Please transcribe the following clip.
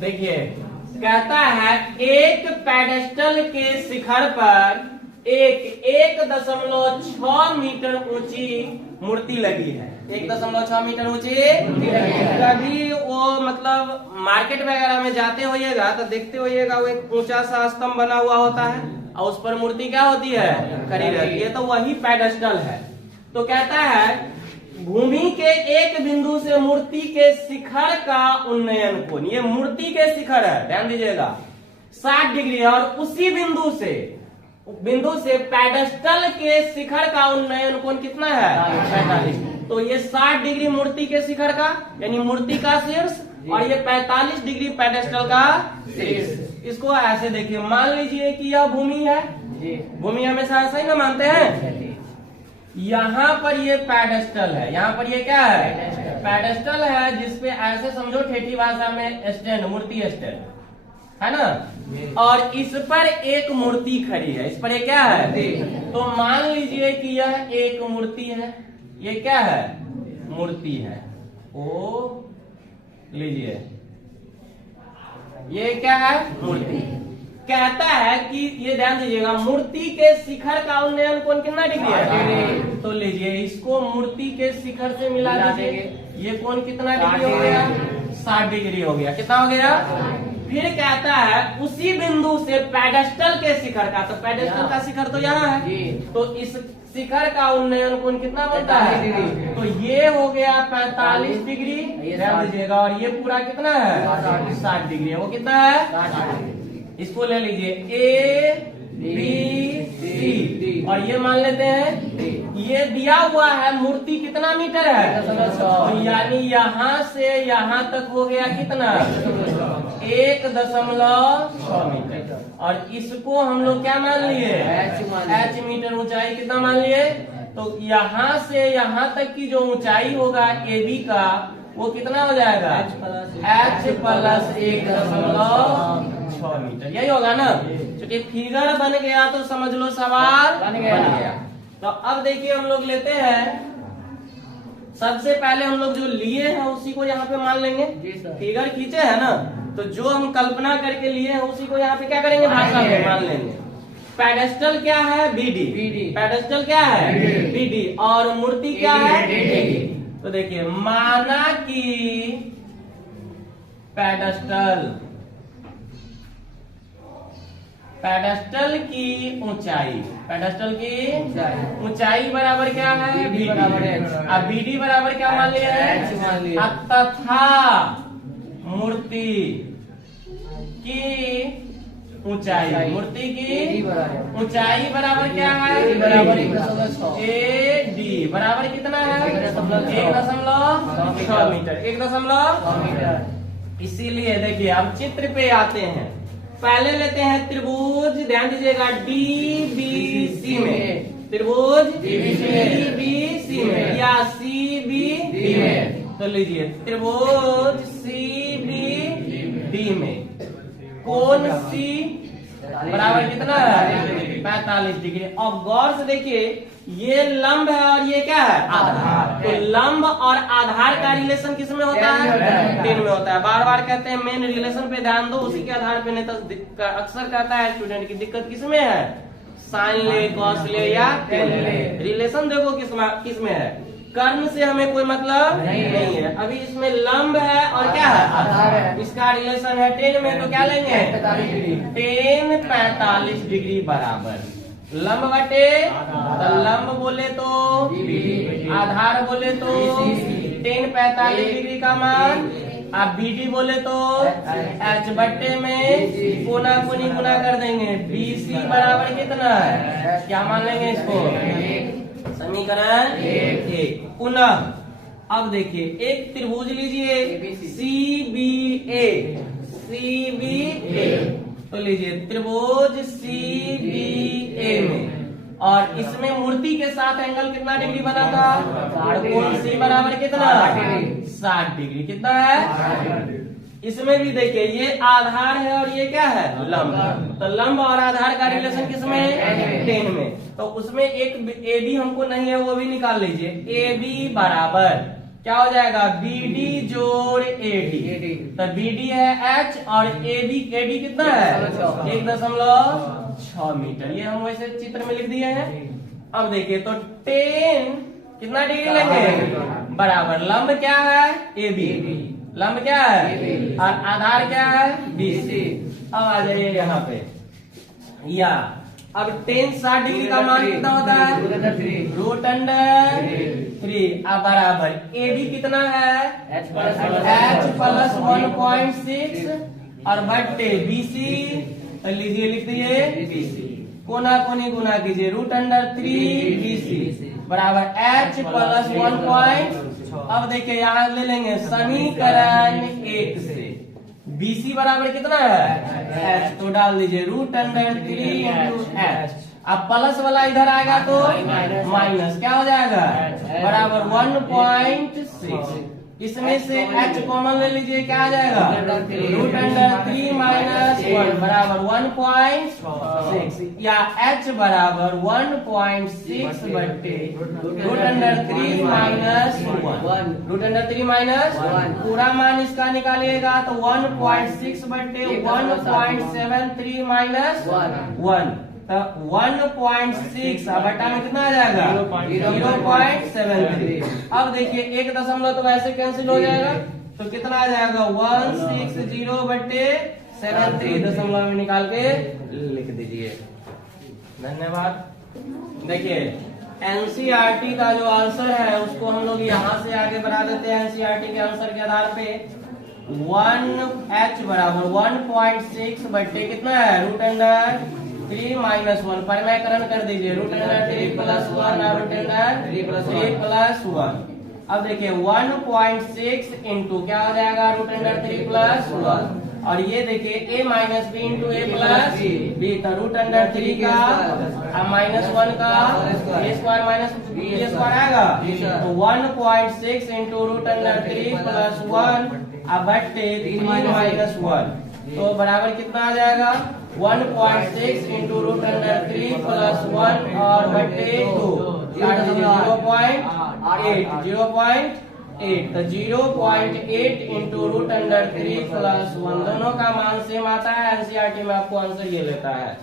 देखिए कहता है एक पेडेस्टल के शिखर पर एक 1.6 मीटर ऊंची मूर्ति लगी है। 1.6 मीटर ऊंची मूर्ति लगी है। कभी वो मतलब मार्केट वगैरह में जाते होइएगा तो देखते होइएगा वो एक ऊंचा सा स्तंभ बना हुआ होता है और उस पर मूर्ति क्या होती है, खड़ी रहती है। तो वही पेडेस्टल है। तो कहता है भूमि के एक बिंदु से मूर्ति के शिखर का उन्नयन कोण, ये मूर्ति के शिखर है, ध्यान दीजिएगा, 60 डिग्री है। और उसी बिंदु से पेडेस्टल के शिखर का उन्नयन कोण कितना है, 45। तो ये 60 डिग्री मूर्ति के शिखर का यानी मूर्ति का शीर्ष और ये 45 डिग्री पेडेस्टल का शीर्ष। इसको ऐसे देखिए, मान लीजिए कि यह भूमि है, भूमि हमेशा ऐसा ही ना मानते हैं। यहाँ पर ये पेडेस्टल है, यहाँ पर ये क्या है, पेडेस्टल है, जिसपे ऐसे समझो ठेठी भाषा में स्टैंड, मूर्ति स्टैंड है ना, और इस पर एक मूर्ति खड़ी है। इस पर ये क्या है, तो मान लीजिए कि यह एक मूर्ति है, ये क्या है, मूर्ति है। ओ लीजिए ये क्या है, मूर्ति। कहता है कि ये ध्यान दीजिएगा मूर्ति के शिखर का उन्नयन कोण कितना डिग्री है, तो लीजिए इसको मूर्ति के शिखर से मिला दीजिए, ये कोण कितना डिग्री हो गया, 60 डिग्री हो गया। कितना हो गया। फिर कहता है उसी बिंदु से पेडेस्टल के शिखर का, तो पेडेस्टल का शिखर तो यहाँ है, तो इस शिखर का उन्नयन कोण कितना बनता है, तो ये हो गया 45 डिग्री, ध्यान दीजिएगा, और ये पूरा कितना है, 60 डिग्री है। वो कितना है, इसको ले लीजिए A B C और ये मान लेते हैं ये दिया हुआ है मूर्ति कितना मीटर है, तो यानी यहाँ से यहाँ तक हो गया कितना, 1.6 मीटर। और इसको हम लोग क्या मान लिए, H मीटर ऊंचाई कितना मान लिए, तो यहाँ से यहाँ तक की जो ऊंचाई होगा AB का वो कितना हो जाएगा, H प्लस 1.6 मीटर, यही होगा ना। क्योंकि फिगर बन गया तो समझ लो सवाल बन गया। तो अब देखिए हम लोग लेते हैं, सबसे पहले हम लोग जो लिए हैं उसी को यहाँ पे मान लेंगे। फिगर खींचे है ना, तो जो हम कल्पना करके लिए हैं उसी को यहाँ पे क्या करेंगे, भाषा में मान लेंगे। पेडेस्टल क्या है, BD, पेडेस्टल क्या है, BD, और मूर्ति क्या है, DD। तो देखिए माना कि पेडेस्टल की ऊंचाई, ऊंचाई बराबर क्या है, B बराबर H। अब BD बराबर क्या मान लिया है, तथा मूर्ति की ऊंचाई, मूर्ति की ऊंचाई बराबर क्या है, AD बराबर कितना है, 1.6 मीटर, 1.6 मीटर। इसीलिए देखिए अब चित्र पे आते हैं, पहले लेते हैं त्रिभुज, ध्यान दीजिएगा DBC में, त्रिभुज DBC में या CBD में। तो लीजिए त्रिभुज CBD में कोण C बराबर कितना है, 45 डिग्री। अब गौर से देखिए ये लंब है और ये क्या है, आधार। तो लंब और आधार का रिलेशन किस में होता है, टेन में होता है। बार बार कहते हैं मेन रिलेशन पे ध्यान दो, उसी के आधार पे नहीं तो अक्सर कहता है स्टूडेंट की दिक्कत किस में है, साइन ले, कॉस ले या टेन ले। रिलेशन देखो किस में है, कर्ण से हमें कोई मतलब नहीं है। अभी इसमें लंब है और क्या है, आधार है, इसका रिलेशन है टेन में, तो क्या लेंगे, 10 45 डिग्री बराबर लंब बटे, तो लंब बोले तो आधार बोले तो 10 45 डिग्री का मान, अब BD बोले तो H बट्टे में कोना कोनी गुना कर देंगे, BC बराबर कितना है, क्या मान लेंगे इसको, समीकरण 1। पुनः अब देखिए एक त्रिभुज लीजिए CBA, तो लीजिए त्रिभुज CBA में, और इसमें मूर्ति के साथ एंगल कितना डिग्री बना था, कोण C बराबर कितना, 60 डिग्री। कितना है, इसमें भी देखिए ये आधार है और ये क्या है, लंब। तो लंब और आधार का रिलेशन किसमें, 10 में। तो उसमें एक AB हमको नहीं है, वो भी निकाल लीजिए। AB बराबर क्या हो जाएगा, BD जोड़ AD। तो BD है H और AD कितना है 1.6 मीटर। ये हम वैसे चित्र में लिख दिए हैं। अब देखिए तो 10 कितना डिग्री लेंगे, बराबर लंब क्या है AB, लंब क्या है और आधार क्या है BC। अब आ जाइए यहाँ पे, या अब 10 60 डिग्री का मान कितना होता है √3। अब बराबर AB कितना है H प्लस 1.6 और बट्टे BC लीजिए, लिख दिए BC, कोना कोनी गुना कीजिए √3 BC बराबर H प्लस 1. अब देखिए यहाँ ले लेंगे समीकरण 1 से BC बराबर कितना है H, तो डाल दीजिए √3 H। अब प्लस वाला इधर आएगा तो माइनस, क्या हो जाएगा बराबर 1.6। इसमें से H कॉमन ले लीजिए, क्या आ जाएगा √3 माइनस 1 बराबर 1.6, या H बराबर 1.6 बट्टे √3 माइनस 1, √3 माइनस 1 पूरा मान इसका निकालिएगा तो 1.6 बट्टे 1.73 माइनस 1, तो 1.6 बटा में कितना आ जाएगा 0.73। अब देखिए 1 दशमलव तो वैसे कैंसिल हो जाएगा, तो कितना आ जाएगा 160 बट्टे 73 दशमलव में निकाल के लिख दीजिए। धन्यवाद। देखिए एनसीईआरटी का जो आंसर है उसको हम लोग यहाँ से आगे बढ़ा देते हैं। एनसीईआरटी के आंसर के आधार पे 1H बराबर 1.6 बट्टे कितना है √3 माइनस 1, परिमयकरण कर दीजिए √3 प्लस 1 और √3 प्लस 1। अब देखिए 1.6 इंटू क्या हो जाएगा √3 प्लस 1, और ये देखिए a minus B into A plus B, तो √3 का माइनस 1 का a square minus b square आएगा, तो 1.6 इंटू √3 प्लस 1 अब बट्टे 3 माइनस 1, तो बराबर कितना आ जाएगा 1.6 इंटू √3 प्लस 1 और बट्टे 2 0.8, तो 0.8 इंटू √3 प्लस 1 दोनों का मान सेम आता है। एनसीईआरटी में आपको आंसर ये लेता है।